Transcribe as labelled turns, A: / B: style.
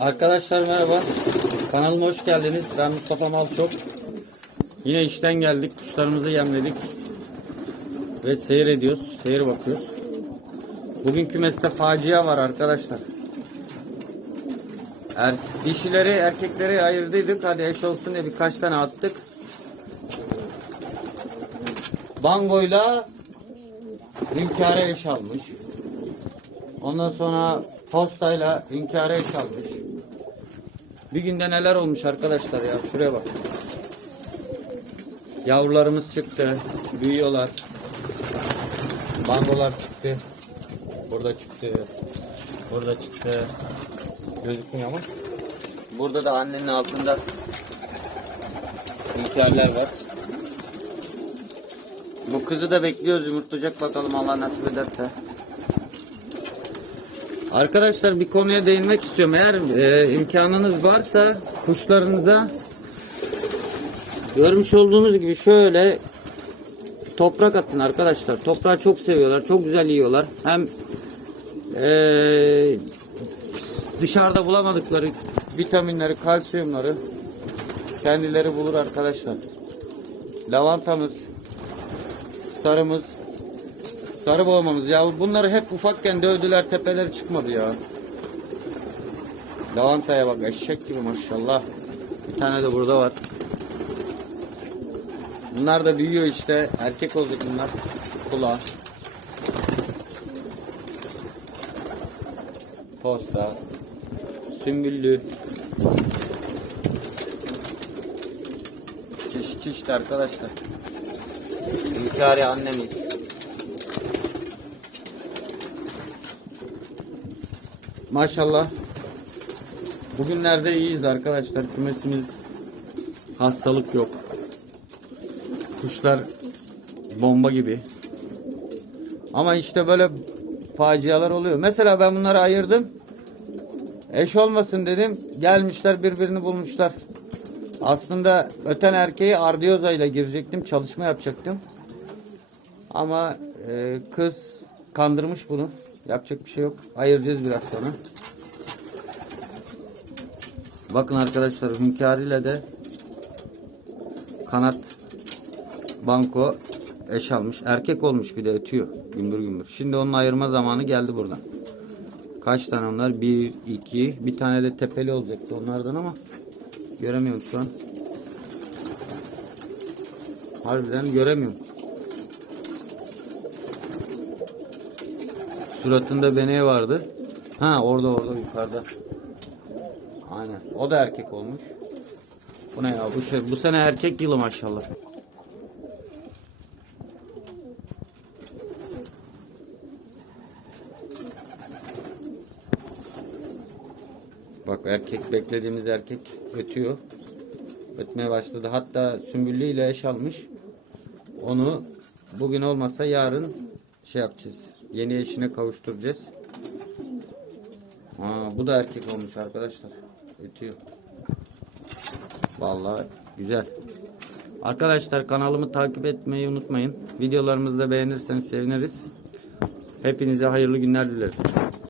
A: Arkadaşlar merhaba. Kanalıma hoş geldiniz. Ben Mustafa Malçok. Yine işten geldik. Kuşlarımızı yemledik. Ve seyir ediyoruz. Seyir bakıyoruz. Bugün kümeste facia var arkadaşlar. Er, dişileri erkekleri ayırdıydık. Hadi eş olsun diye birkaç tane attık. Bangoyla Hünkâr'a eş almış. Ondan sonra postayla Hünkâr'a eş almış. Bir günde neler olmuş arkadaşlar ya. Şuraya bak. Yavrularımız çıktı. Büyüyorlar. Bangolar çıktı. Burada çıktı. Burada çıktı. Gözükmüyor ama. Burada da annenin altında hünkârlar var. Bu kızı da bekliyoruz. Yumurtlayacak bakalım Allah nasip ederse. Arkadaşlar bir konuya değinmek istiyorum. Eğer e, imkanınız varsa kuşlarınıza görmüş olduğunuz gibi şöyle toprak atın arkadaşlar. Toprağı çok seviyorlar. Çok güzel yiyorlar. Hem e, dışarıda bulamadıkları vitaminleri, kalsiyumları kendileri bulur arkadaşlar. Lavantamız, sarımız, sarı boğmamız. Ya bunları hep ufakken dövdüler, tepeleri çıkmadı ya. Lavantaya bak eşek gibi maşallah. Bir tane de burada var. Bunlar da büyüyor işte. Erkek olacak bunlar. Kulağı. Posta. Sümbüllü. Çeşit çeşit arkadaşlar. Hünkâri annemiz. Maşallah. Bugünlerde iyiyiz arkadaşlar. Kümesimiz hastalık yok. Kuşlar bomba gibi. Ama işte böyle facialar oluyor. Mesela ben bunları ayırdım. Eş olmasın dedim. Gelmişler birbirini bulmuşlar. Aslında öten erkeği ardiyoza ile girecektim. Çalışma yapacaktım. Ama e, kız kandırmış bunu. Yapacak bir şey yok. Ayıracağız biraz sonra. Bakın arkadaşlar Hünkâr ile de kanat banko eş almış. Erkek olmuş bir de ötüyor. Gümbür gümbür. Şimdi onun ayırma zamanı geldi buradan. Kaç tane onlar? Bir, iki. Bir tane de tepeli olacaktı onlardan ama göremiyorum şu an. Harbiden göremiyorum. Suratında beneye vardı. Ha orada orada yukarıda. Aynen. O da erkek olmuş. Bu ne ya? Bu şey bu sene erkek yılı maşallah. Bak erkek beklediğimiz erkek ötüyor. Ötmeye başladı. Hatta sümbüllü ile eş almış. Onu bugün olmasa yarın şey yapacağız. Yeni eşine kavuşturacağız. Aa, bu da erkek olmuş arkadaşlar. Ötüyor. Vallahi güzel. Arkadaşlar kanalımı takip etmeyi unutmayın. Videolarımızı da beğenirseniz seviniriz. Hepinize hayırlı günler dileriz.